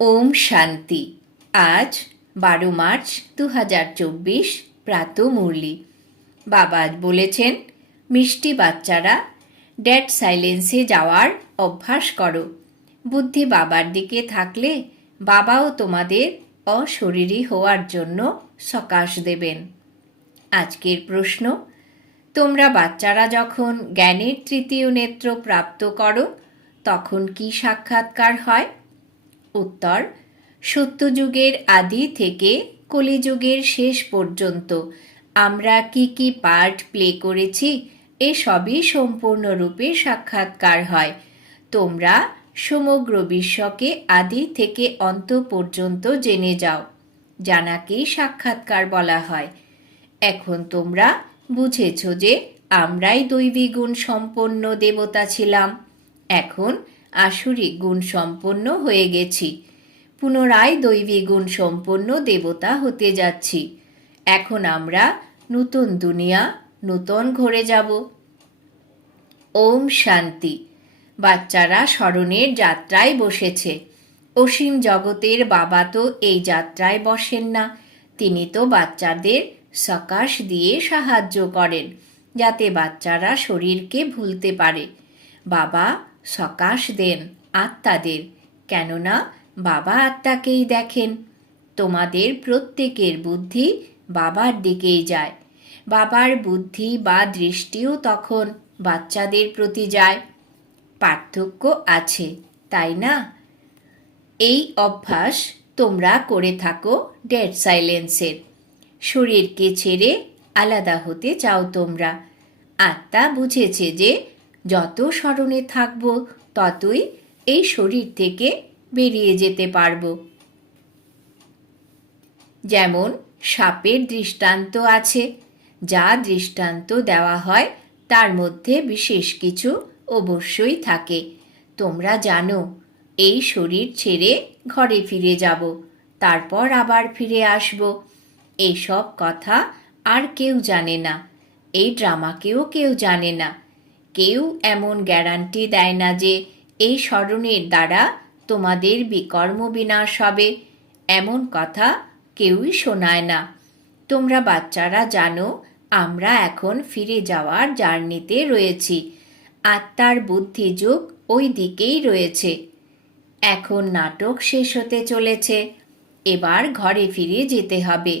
ওম শান্তি। আজ বারো মার্চ দু হাজার চব্বিশ প্রাত মুরলি। বাবা বলেছেন, মিষ্টি বাচ্চারা, ডেড সাইলেন্সে যাওয়ার অভ্যাস করো। বুদ্ধি বাবার দিকে থাকলে বাবাও তোমাদের অশরীরী হওয়ার জন্য সকাশ দেবেন। আজকের প্রশ্ন, তোমরা বাচ্চারা যখন জ্ঞানের তৃতীয় নেত্র প্রাপ্ত করো, তখন কি সাক্ষাৎকার হয়? উত্তর, সত্যযুগের আদি থেকে কলিযুগের শেষ পর্যন্ত। আমরা কি কি পার্ট প্লে করেছি এসবই সম্পূর্ণরূপে সাক্ষাৎকার হয়। তোমরা সমগ্র বিশ্বকে আদি থেকে অন্ত পর্যন্ত জেনে যাও, জানাকেই সাক্ষাৎকার বলা হয়। এখন তোমরা বুঝেছ যে আমরাই দৈবী গুণ সম্পন্ন দেবতা ছিলাম। এখন আসুরিক গুণ সম্পন্ন হয়ে গেছি। পুনরায় দৈবী গুণ সম্পন্ন দেবতা হতে যাচ্ছি। এখন আমরা নতুন দুনিয়া, নূতন ঘরে যাব। ওম শান্তি। বাচ্চারা স্মরণের যাত্রায় বসেছে। অসীম জগতের বাবা তো এই যাত্রায় বসেন না। তিনি তো বাচ্চাদের সকাশ দিয়ে সাহায্য করেন, যাতে বাচ্চারা শরীরকে ভুলতে পারে। বাবা সকাশ দেন আত্মাদের, কেননা বাবা আত্মাকেই দেখেন। তোমাদের প্রত্যেকের বুদ্ধি বাবার দিকেই যায়। বাবার বুদ্ধি বা দৃষ্টিও তখন বাচ্চাদের প্রতি যায়। পার্থক্য আছে, তাই না? এই অভ্যাস তোমরা করে থাকো ডেড সাইলেন্সের। শরীরকে ছেড়ে আলাদা হতে চাও তোমরা। আত্মা বুঝেছে যে যত স্মরণে থাকব, ততই এই শরীর থেকে বেরিয়ে যেতে পারব। যেমন সাপের দৃষ্টান্ত আছে, যা দৃষ্টান্ত দেওয়া হয়, তার মধ্যে বিশেষ কিছু অবশ্যই থাকে। তোমরা জানো, এই শরীর ছেড়ে ঘরে ফিরে যাব, তারপর আবার ফিরে আসব। এইসব কথা আর কেউ জানে না, এই ড্রামাকেও কেউ জানে না। কেউ এমন গ্যারান্টি দেয় না যে এই স্মরণের দ্বারা তোমাদের বিকর্ম বিনাশ হবে। এমন কথা কেউই শোনায় না। তোমরা বাচ্চারা জানো, আমরা এখন ফিরে যাওয়ার জার্নিতে রয়েছি। আত্মার বুদ্ধিযুগ ওই দিকেই রয়েছে। এখন নাটক শেষ হতে চলেছে। এবার ঘরে ফিরে যেতে হবে।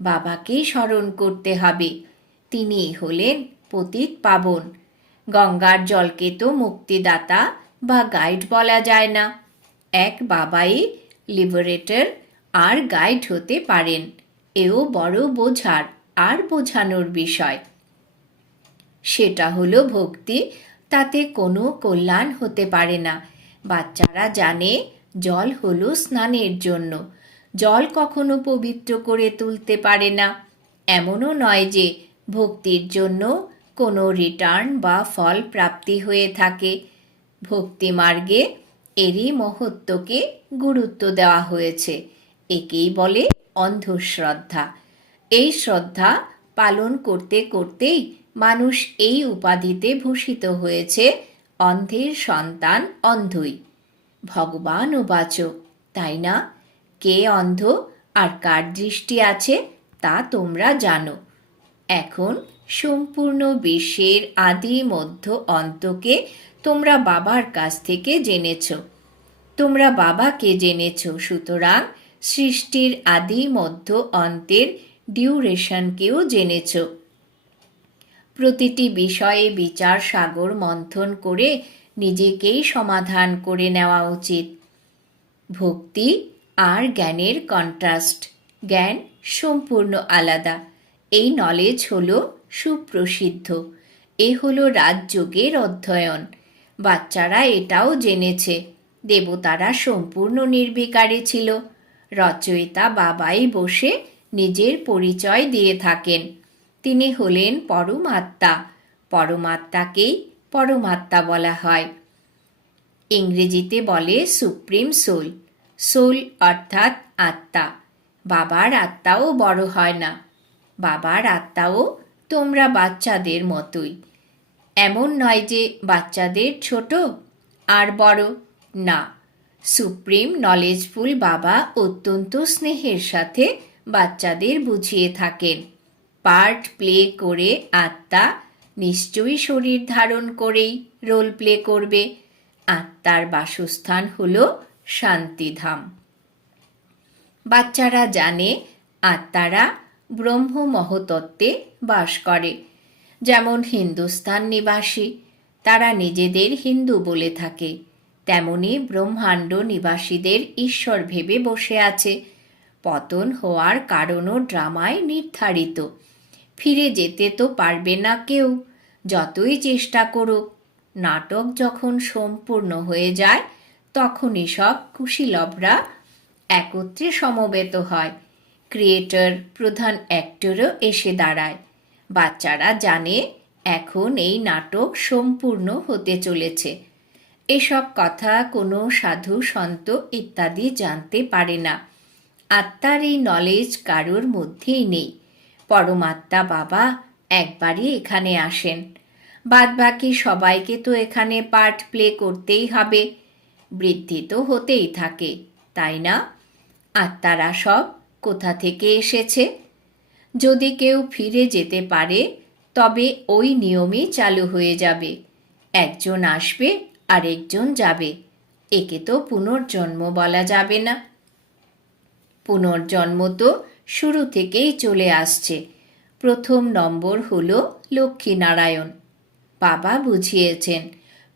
বাবাকেই স্মরণ করতে হবে। তিনি হলেন পতিত পাবন। গঙ্গার জলকে তো মুক্তিদাতা বা গাইড বলা যায় না। এক বাবাই লিবারেটর আর গাইড হতে পারেন। এও বড় বোঝার আর বোঝানোর বিষয়। সেটা হলো ভক্তি, তাতে কোনো কল্যাণ হতে পারে না। বাচ্চারা জানে জল হলো স্নানের জন্য। জল কখনো পবিত্র করে তুলতে পারে না। এমনও নয় যে ভক্তির জন্য কোনো রিটার্ন বা ফল প্রাপ্তি হয়ে থাকে। ভক্তি মার্গে এরই মহত্বকে গুরুত্ব দেওয়া হয়েছে। একেই বলে অন্ধশ্রদ্ধা। এই শ্রদ্ধা পালন করতে করতেই মানুষ এই উপাধিতে ভূষিত হয়েছে, অন্ধের সন্তান অন্ধই। ভগবান ও বাচক, তাই না? কে অন্ধ আর কার দৃষ্টি আছে তা তোমরা জানো। এখন সম্পূর্ণ বিশ্বের আদি মধ্য অন্তকে তোমরা বাবার কাছ থেকে জেনেছ। তোমরা বাবাকে জেনেছ, সুতরাং সৃষ্টির আদি মধ্য অন্তের ডিউরেশনকেও জেনেছ। প্রতিটি বিষয়ে বিচার সাগর মন্থন করে নিজেকেই সমাধান করে নেওয়া উচিত। ভক্তি আর জ্ঞানের কন্ট্রাস্ট, জ্ঞান সম্পূর্ণ আলাদা। এই নলেজ হলো সুপ্রসিদ্ধ। এ হলো রাজযোগের অধ্যয়ন। বাচ্চারা এটাও জেনেছে। দেবতারা সম্পূর্ণ নির্বিকারে ছিল। রচয়িতা বাবাই বসে নিজের পরিচয় দিয়ে থাকেন। তিনি হলেন পরমাত্মা। পরমাত্মাকেই পরমাত্মা বলা হয়। ইংরেজিতে বলে সুপ্রিম সোল। সোল অর্থাৎ আত্মা। বাবার আত্মাও বড় হয় না। বাবার আত্মাও তোমরা বাচ্চাদের মতোই। এমন নয় যে বাচ্চাদের ছোট আর বড়, না। সুপ্রিম নলেজফুল বাবা অত্যন্ত স্নেহের সাথে বাচ্চাদের বুঝিয়ে থাকেন। পার্ট প্লে করে আত্মা নিশ্চয়ই শরীর ধারণ করেই রোল প্লে করবে। আত্মার বাসস্থান হল শান্তিধাম। বাচ্চারা জানে আত্মারা ব্রহ্ম মহতত্ত্বে বাস করে। যেমন হিন্দুস্তান নিবাসী, তারা নিজেদের হিন্দু বলে থাকে। তেমনি ব্রহ্মাণ্ড নিবাসীদের ঈশ্বর ভেবে বসে আছে। পতন হওয়ার কারণও ড্রামায় নির্ধারিত। ফিরে যেতে তো পারবে না কেউ, যতই চেষ্টা করুক। নাটক যখন সম্পূর্ণ হয়ে যায়, তখনই সব কুশীলভরা একত্রে সমবেত হয়। ক্রিয়েটর, প্রধান অ্যাক্টরও এসে দাঁড়ায়। বাচ্চারা জানে এখন এই নাটক সম্পূর্ণ হতে চলেছে। এসব কথা কোনো সাধু সন্ত ইত্যাদি জানতে পারে না। আত্মার এই নলেজ কারোর মধ্যেই নেই। পরমাত্মা বাবা একবারই এখানে আসেন। বাদবাকি সবাইকে তো এখানে পার্ট প্লে করতেই হবে। বৃদ্ধি তো হতেই থাকে, তাই না? আত্মারা সব কোথা থেকে এসেছে? যদি কেউ ফিরে যেতে পারে, তবে ওই নিয়মই চালু হয়ে যাবে। একজন আসবে, আরেকজন যাবে। একে তো পুনর্জন্ম বলা যাবে না। পুনর্জন্ম তো শুরু থেকেই চলে আসছে। প্রথম নম্বর হল লক্ষ্মীনারায়ণ। বাবা বুঝিয়েছেন,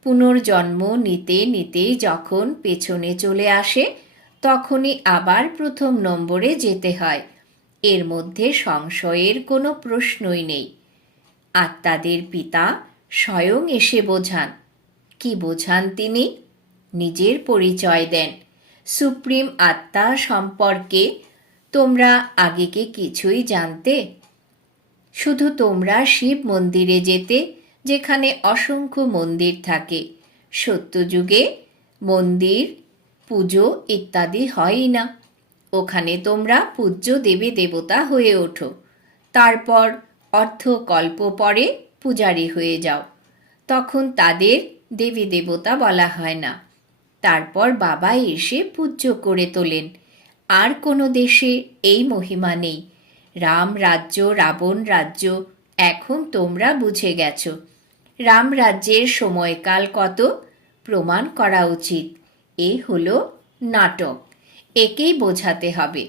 পুনর্জন্ম নিতে নিতেই যখন পেছনে চলে আসে তখনই আবার প্রথম নম্বরে যেতে হয়। এর মধ্যে সংশয়ের কোনো প্রশ্নই নেই। আত্মাদের পিতা স্বয়ং এসে বোঝান। কি বোঝান তিনি? নিজের পরিচয় দেন। সুপ্রিম আত্মা সম্পর্কে তোমরা আগে কি কিছুই জানতে? শুধু তোমরা শিব মন্দিরে যেতে, যেখানে অসংখ্য মন্দির থাকে। সত্যযুগে মন্দির পুজো ইত্যাদি হয়ই না। ওখানে তোমরা পূজ্য দেবী দেবতা হয়ে ওঠো। তারপর অর্ধকল্প পরে পূজারী হয়ে যাও। তখন তাদের দেবী দেবতা বলা হয় না। তারপর বাবা এসে পূজ্য করে তোলেন। আর কোনো দেশে এই মহিমা নেই। রাম রাজ্য, রাবণ রাজ্য, এখন তোমরা বুঝে গেছো। রাম রাজ্যের সময়কাল কত? প্রমাণ করা উচিত। এ হলো নাটক। একেই বোঝাতে হবে।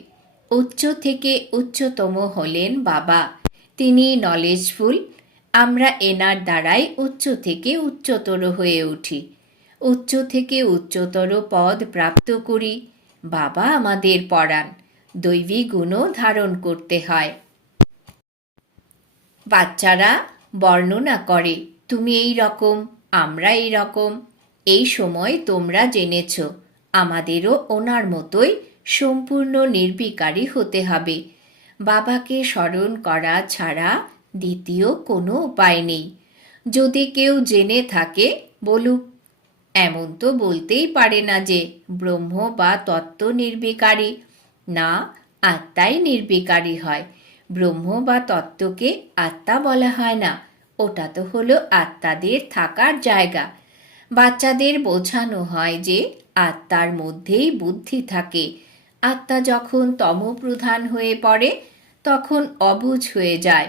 উচ্চ থেকে উচ্চতম হলেন বাবা। তিনি নলেজফুল আমরা এনার দ্বারাই উচ্চ থেকে উচ্চতর হয়ে উঠি। উচ্চ থেকে উচ্চতর পদ প্রাপ্ত করি। বাবা আমাদের পড়ান। দৈবী গুণও ধারণ করতে হয়। বাচ্চারা বর্ণনা করে, তুমি এই রকম, আমরা এই রকম। এই সময় তোমরা জেনেছ, আমাদেরও ওনার মতোই সম্পূর্ণ নির্বিকারী হতে হবে। বাবাকে স্মরণ করা ছাড়া দ্বিতীয় কোনো উপায় নেই। যদি কেউ জেনে থাকে, বলুক, এমন তো বলতেই পারে না যে ব্রহ্ম বা তত্ত্ব নির্বিকারী। না, আত্মাই নির্বিকারী হয়। ব্রহ্ম বা তত্ত্বকে আত্মা বলা হয় না। ওটা তো হলো আত্মাদের থাকার জায়গা। বাচ্চাদের বোঝানো হয় যে আত্মার মধ্যেই বুদ্ধি থাকে। আত্মা যখন তমপ্রধান হয়ে পড়ে, তখন অবুঝ হয়ে যায়।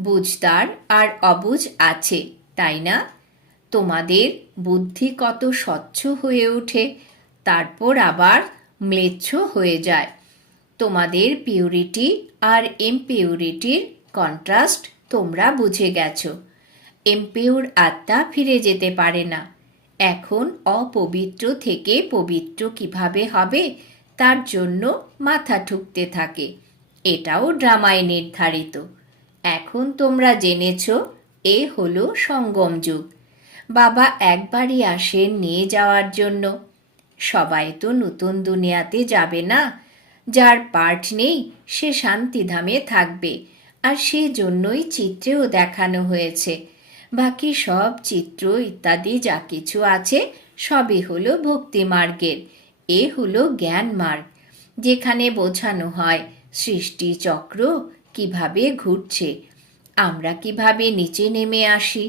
বুঝদার আর অবুঝ আছে, তাই না? তোমাদের বুদ্ধি কত স্বচ্ছ হয়ে ওঠে, তারপর আবার ম্লেচ্ছ হয়ে যায়। তোমাদের পিউরিটি আর ইমপিউরিটির কন্ট্রাস্ট তোমরা বুঝে গেছো। এমপিউর আত্মা ফিরে যেতে পারে না। এখন অপবিত্র থেকে পবিত্র কীভাবে হবে? তার জন্য মাথা ঠুকতে থাকে। এটাও ড্রামায় নির্ধারিত। এখন তোমরা জেনেছ, এ হলো সঙ্গম যুগ। বাবা একবারই আসেন নিয়ে যাওয়ার জন্য। সবাই তো নতুন দুনিয়াতে যাবে না। যার পার্ট নেই, সে শান্তিধামে থাকবে। আর সেজন্যই চিত্রেও দেখানো হয়েছে। বাকি সব চিত্র ইত্যাদি যা কিছু আছে সবই হলো ভক্তি মার্গের। এ হলো জ্ঞান মার্গ, যেখানে বোঝানো হয় সৃষ্টি চক্র কীভাবে ঘুরছে, আমরা কীভাবে নিচে নেমে আসি,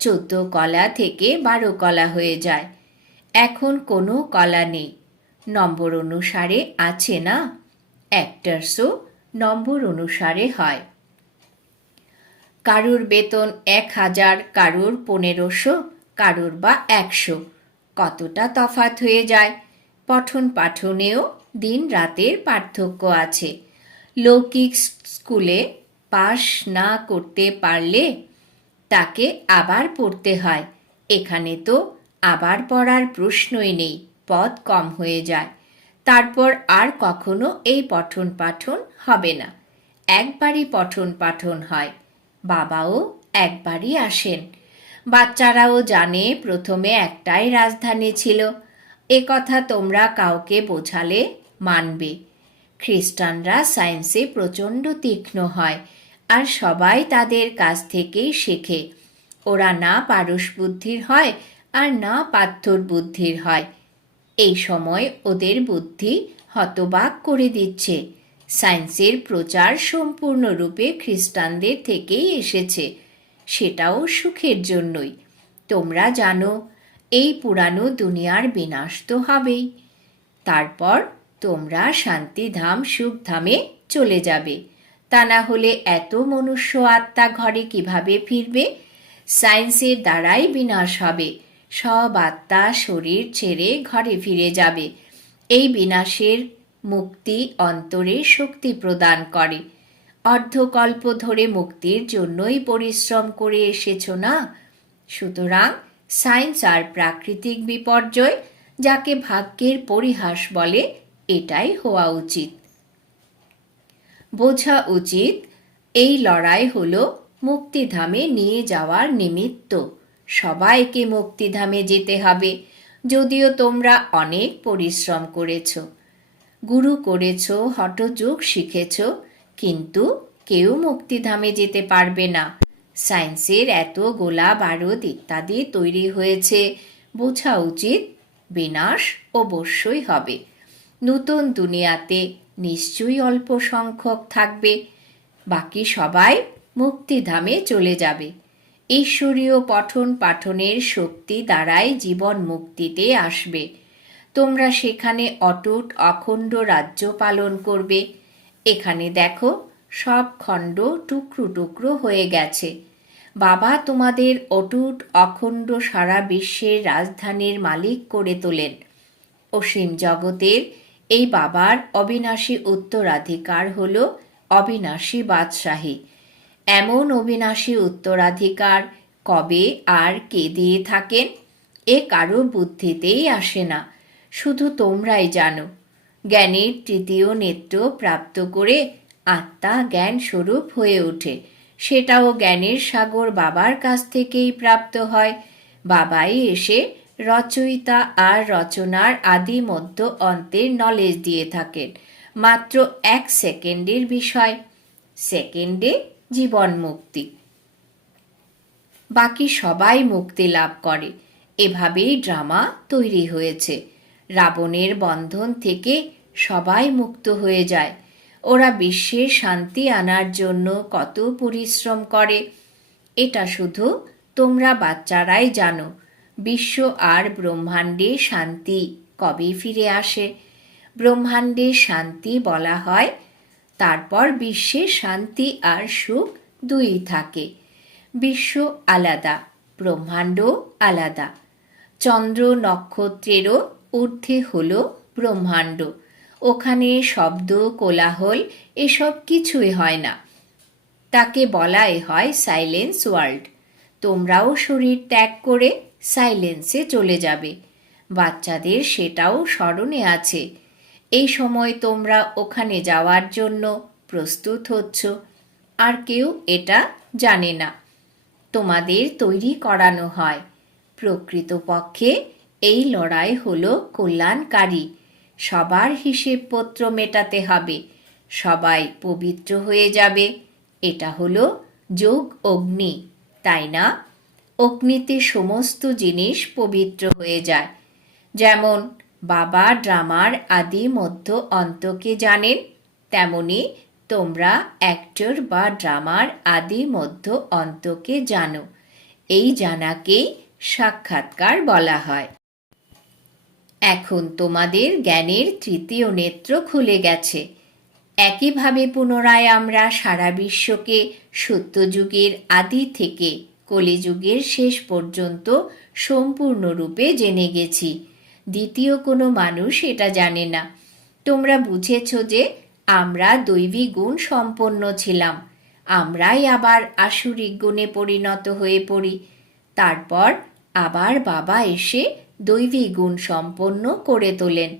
চোদ্দ কলা থেকে বারো কলা হয়ে যায়, এখন কোনো কলা নেই, নম্বর অনুসারে আছে না? অ্যাক্টার্সও নম্বর অনুসারে হয়। কারুর বেতন এক হাজার, কারুর পনেরোশো, কারুর বা একশো। কতটা তফাত হয়ে যায়? পঠন পাঠনেও দিন রাতের পার্থক্য আছে। লৌকিক স্কুলে পাশ না করতে পারলে তাকে আবার পড়তে হয়। এখানে তো আবার পড়ার প্রশ্নই নেই, পদ কম হয়ে যায়। তারপর আর কখনো এই পঠন পাঠন হবে না। একবারই পঠন পাঠন হয়। বাবাও একবারই আসেন। বাচ্চারাও জানে প্রথমে একটাই রাজধানী ছিল। এ কথা তোমরা কাউকে বোঝালে মানবে। খ্রিস্টানরা সায়েন্সে প্রচণ্ড তীক্ষ্ণ হয় আর সবাই তাদের কাছ থেকেই শেখে। ওরা না পারস বুদ্ধির হয় আর না পাথর বুদ্ধির হয়। এই সময় ওদের বুদ্ধি হতবাক করে দিচ্ছে। সায়েন্সের প্রচার সম্পূর্ণরূপে খ্রিস্টানদের থেকেই এসেছে। সেটাও সুখের জন্যই। তোমরা জানো, এই পুরানো দুনিয়ার বিনাশ তো হবেই। তারপর তোমরা শান্তিধাম সুখধামে চলে যাবে। তা না হলে এত মনুষ্য আত্মা ঘরে কীভাবে ফিরবে? সায়েন্সের দ্বারাই বিনাশ হবে। সব আত্মা শরীর ছেড়ে ঘরে ফিরে যাবে। এই বিনাশের মুক্তি অন্তরে শক্তি প্রদান করে। অর্ধকল্প ধরে মুক্তির জন্যই পরিশ্রম করে এসেছ না? সুতরাং সায়েন্স আর প্রাকৃতিক বিপর্যয়, যাকে ভাগ্যের পরিহাস বলে, এটাই হওয়া উচিত। বোঝা উচিত, এই লড়াই হল মুক্তিধামে নিয়ে যাওয়ার নিমিত্ত। সবাইকে মুক্তিধামে যেতে হবে, যদিও তোমরা অনেক পরিশ্রম করেছ। গুরু করেছ হঠযোগ শিখেছ, কিন্তু কেউ মুক্তিধামে যেতে পারবে না। সায়েন্সের এত গোলা বারুদ ইত্যাদি তৈরি হয়েছে, বোঝা উচিত, বিনাশ অবশ্যই হবে। নতুন দুনিয়াতে নিশ্চয়ই অল্প সংখ্যক থাকবে, বাকি সবাই মুক্তিধামে চলে যাবে। ঈশ্বরীয় পঠন পাঠনের শক্তি দ্বারাই জীবন মুক্তিতে আসবে। তোমরা সেখানে অটুট অখণ্ড রাজ্য পালন করবে। এখানে দেখো, সব খণ্ড টুকরো টুকরো হয়ে গেছে। বাবা তোমাদের অটুট অখণ্ড সারা বিশ্বের রাজধানীর মালিক করে তোলেন। অসীম জগতের এই বাবার অবিনাশী উত্তরাধিকার হল অবিনাশী বাদশাহী। এমন অবিনাশী উত্তরাধিকার কবে আর কে দিয়ে থাকেন, এ কারও বুদ্ধিতেই আসে না। শুধু তোমরাই জানো। জ্ঞানের তৃতীয় নেত্র প্রাপ্ত করে আত্মা জ্ঞান স্বরূপ হয়ে ওঠে। সেটাও জ্ঞানের সাগর বাবার কাছ থেকেই প্রাপ্ত হয়। বাবাই এসে রচয়িতা আর রচনার আদি মধ্য অন্তের নলেজ দিয়ে থাকেন। মাত্র এক সেকেন্ডের বিষয়। সেকেন্ডে জীবন মুক্তি। বাকি সবাই মুক্তি লাভ করে। এভাবেই ড্রামা তৈরি হয়েছে। রাবণের বন্ধন থেকে সবাই মুক্ত হয়ে যায়। ওরা বিশ্বে শান্তি আনার জন্য কত পরিশ্রম করে। এটা শুধু তোমরা বাচ্চারাই জানো, বিশ্ব আর ব্রহ্মাণ্ডে শান্তি কবে ফিরে আসে। ব্রহ্মাণ্ডে শান্তি বলা হয়, তারপর বিশ্বে শান্তি আর সুখ দুই থাকে। বিশ্ব আলাদা, ব্রহ্মাণ্ড আলাদা। চন্দ্র নক্ষত্রেরও ঊর্ধ্বে হল ব্রহ্মাণ্ড। ওখানে শব্দ, কোলাহল এসব কিছুই হয় না। তাকে বলাই হয় সাইলেন্স ওয়ার্ল্ড তোমরাও শরীর ত্যাগ করে সাইলেন্সে চলে যাবে। বাচ্চাদের সেটাও স্মরণে আছে। এই সময় তোমরা ওখানে যাওয়ার জন্য প্রস্তুত হচ্ছ। আর কেউ এটা জানে না। তোমাদের তৈরি করানো হয়। প্রকৃতপক্ষে এই লড়াই হলো কল্যাণকারী। সবার হিসেবপত্র মেটাতে হবে। সবাই পবিত্র হয়ে যাবে। এটা হলো যোগ অগ্নি, তাই না? অগ্নিতে সমস্ত জিনিস পবিত্র হয়ে যায়। যেমন বাবা ড্রামার আদি মধ্য অন্তকে জানেন, তেমনি তোমরা অ্যাক্টর বা ড্রামার আদি মধ্য অন্তকে জানো। এই জানাকেই সাক্ষাৎকার বলা হয়। এখন তোমাদের জ্ঞানের তৃতীয় নেত্র খুলে গেছে। একইভাবে পুনরায় আমরা সারা বিশ্বকে সত্যযুগের আদি থেকে কলিযুগের শেষ পর্যন্ত সম্পূর্ণরূপে জেনে গেছি। দ্বিতীয় কোনো মানুষ এটা জানে না। তোমরা বুঝেছ যে আমরা দৈবী গুণ সম্পন্ন ছিলাম। আমরাই আবার আসুরিক গুণে পরিণত হয়ে পড়ি। তারপর আবার বাবা এসে দৈবী গুণ সম্পন্ন করে তোলেন।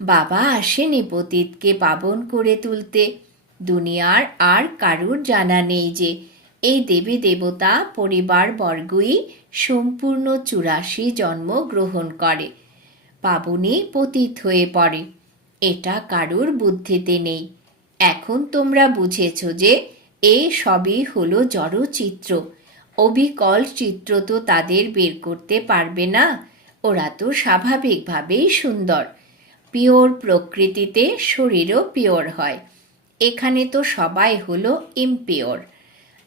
বাবা আসেনি পতীতকে পাবন করে তুলতে। দুনিয়ার আর কারুর জানা নেই যে, এই দেবী দেবতা পরিবার বর্গই সম্পূর্ণ চুরাশি জন্ম গ্রহণ করে। পাবনি পতিত হয়ে পড়ে। এটা কারুর বুদ্ধিতে নেই। এখন তোমরা বুঝেছ যে এই সবই হলো জড়চিত্র। অবিকল চিত্র তো তাদের বের করতে পারবে না। ওরা তো স্বাভাবিকভাবেই সুন্দর। পিওর প্রকৃতিতে শরীরও পিওর হয়। এখানে তো সবাই হলো ইমপিওর।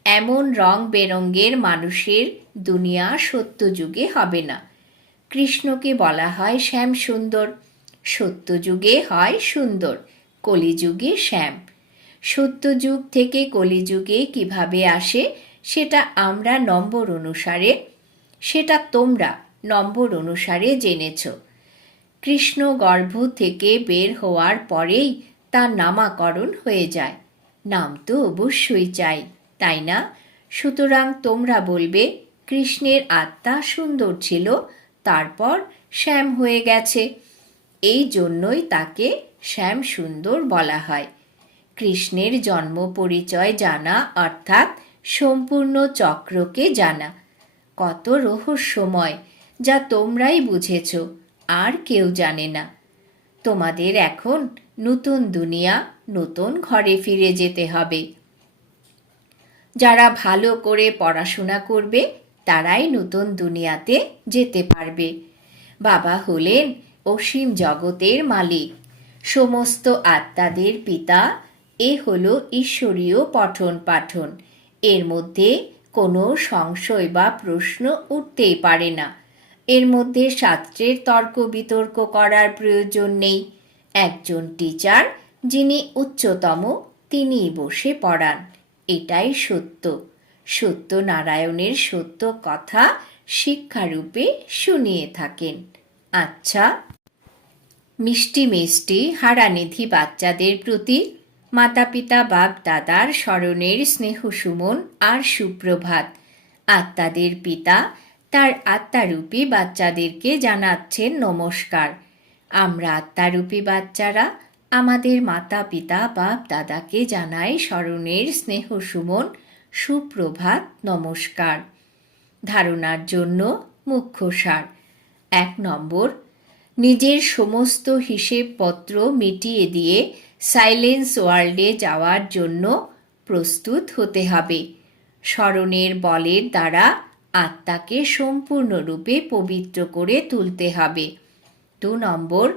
এমন রং বেরঙ্গের মানুষের দুনিয়া সত্যযুগে হবে না। কৃষ্ণকে বলা হয় শ্যাম সুন্দর। সত্যযুগে হয় সুন্দর, কলিযুগে শ্যাম। সত্যযুগ থেকে কলিযুগে কীভাবে আসে, সেটা আমরা নম্বর অনুসারে, সেটা তোমরা নম্বর অনুসারে জেনেছ। কৃষ্ণ গর্ভ থেকে বের হওয়ার পরেই তার নামাকরণ হয়ে যায়। নাম তো অবশ্যই চাই, তাই না? সুতরাং তোমরা বলবে, কৃষ্ণের আত্মা সুন্দর ছিল, তারপর শ্যাম হয়ে গেছে। এই জন্যই তাকে শ্যাম সুন্দর বলা হয়। কৃষ্ণের জন্ম পরিচয় জানা, অর্থাৎ সম্পূর্ণ চক্রকে জানা। কত রহস্যময়! যা তোমরাই বুঝেছ, আর কেউ জানে না। তোমাদের এখন নতুন দুনিয়া, নতুন ঘরে ফিরে যেতে হবে। যারা ভালো করে পড়াশোনা করবে, তারাই নতুন দুনিয়াতে যেতে পারবে। বাবা হলেন অসীম জগতের মালিক। সমস্ত আত্মাদের পিতা, এ হল ঈশ্বরীয় পঠন পাঠন এর মধ্যে কোনো সংশয় বা প্রশ্ন উঠতেই পারে না। এর মধ্যে শাস্ত্রের তর্ক বিতর্ক করার প্রয়োজন নেই। একজন টিচার যিনি উচ্চতম তিনি বসে পড়ান। এটাই সত্য। সত্যনারায়ণের সত্য কথা শিক্ষারূপে শুনিয়ে থাকেন। আচ্ছা মিষ্টি মিষ্টি হারানিধি বাচ্চাদের প্রতি মাতা পিতা বাপ দাদার স্মরণের স্নেহ সুমন আর সুপ্রভাত। আত্মাদের পিতা তার আত্মারূপী বাচ্চাদেরকে জানাচ্ছেন নমস্কার। আমরা আত্মারূপী বাচ্চারা আমাদের মাতা, পিতা, বাপ, দাদাকে জানাই স্মরণের স্নেহ সুমন, সুপ্রভাত নমস্কার। ধারণার জন্য মুখ্য সার। এক নম্বর, নিজের সমস্ত হিসেবপত্র মিটিয়ে দিয়ে সাইলেন্স ওয়ার্ল্ডে যাওয়ার জন্য প্রস্তুত হতে হবে। স্মরণের বলের দ্বারা আত্মাকে সম্পূর্ণরূপে পবিত্র করে তুলতে হবে। দু নম্বর,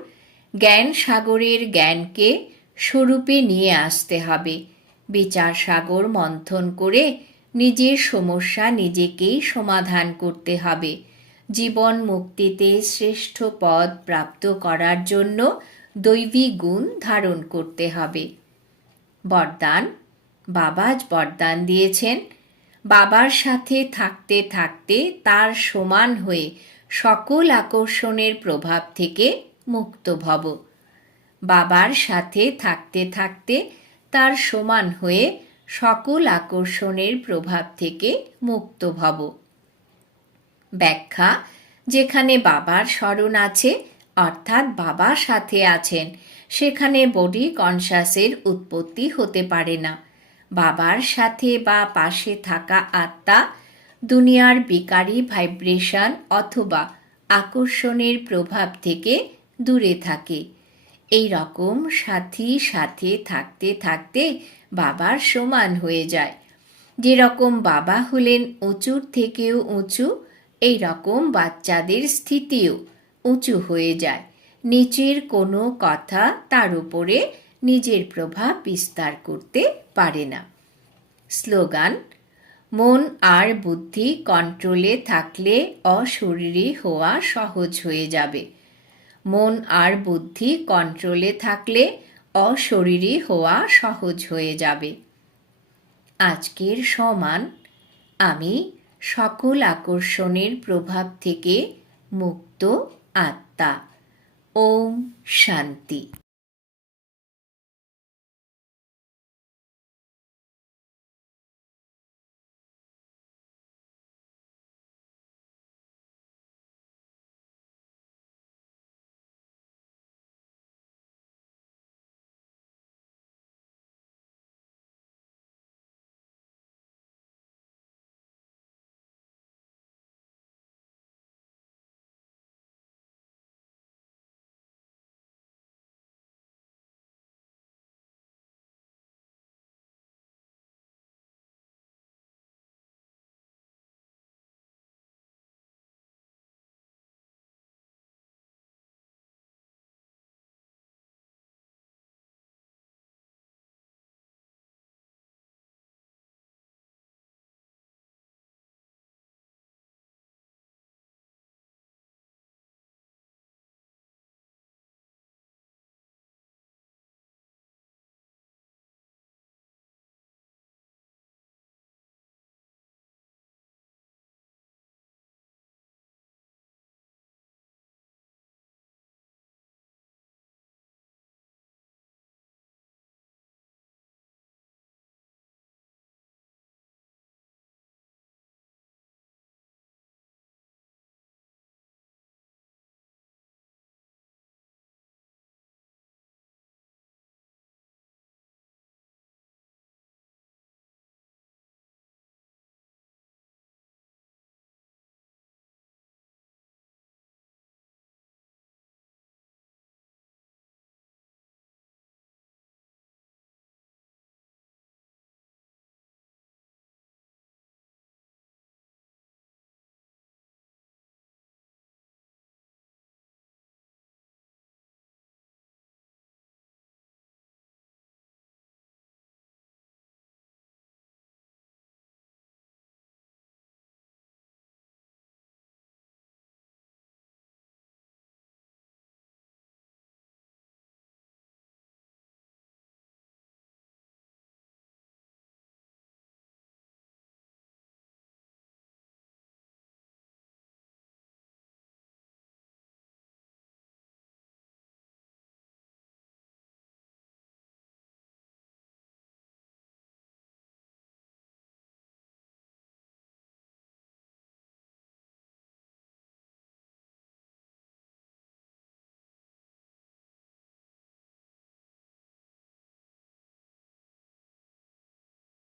জ্ঞান সাগরের জ্ঞানকে স্বরূপে নিয়ে আসতে হবে। বিচার সাগর মন্থন করে নিজের সমস্যা নিজেকেই সমাধান করতে হবে। জীবন মুক্তিতে শ্রেষ্ঠ পদ প্রাপ্ত করার জন্য দৈবিক গুণ ধারণ করতে হবে। বরদান বাবাজ বরদান দিয়েছেন। বাবার সাথে থাকতে থাকতে তার সমান হয়ে সকল আকর্ষণের প্রভাব থেকে মুক্ত ভব। বাবার সাথে থাকতে থাকতে তার সমান হয়ে সকল আকর্ষণের প্রভাব থেকে মুক্ত ভব। ব্যাখ্যা, যেখানে বাবার স্মরণ আছে, অর্থাৎ বাবা সাথে আছেন, সেখানে বডি কনসাসের উৎপত্তি হতে পারে না। বাবার সাথে বা পাশে থাকা আত্মা, দুনিয়ার বিকারী ভাইব্রেশন অথবা আকর্ষণের প্রভাব থেকে দূরে থাকে। এই রকম সাথী সাথে থাকতে থাকতে বাবার সমান হয়ে যায়। যেরকম বাবা হলেন উঁচুর থেকেও উঁচু, এই রকম বাচ্চাদের স্থিতিও উঁচু হয়ে যায়। নিচের কোনো কথা তার উপরে নিজের প্রভাব বিস্তার করতে পারে না। স্লোগান, মন আর বুদ্ধি কন্ট্রোলে থাকলে অশরীরী হওয়া সহজ হয়ে যাবে। মন আর বুদ্ধি কন্ট্রোলে থাকলে অশরীরী হওয়া সহজ হয়ে যাবে। আজকের সমান, আমি সকল আকর্ষণের প্রভাব থেকে মুক্ত আত্মা। ওম শান্তি।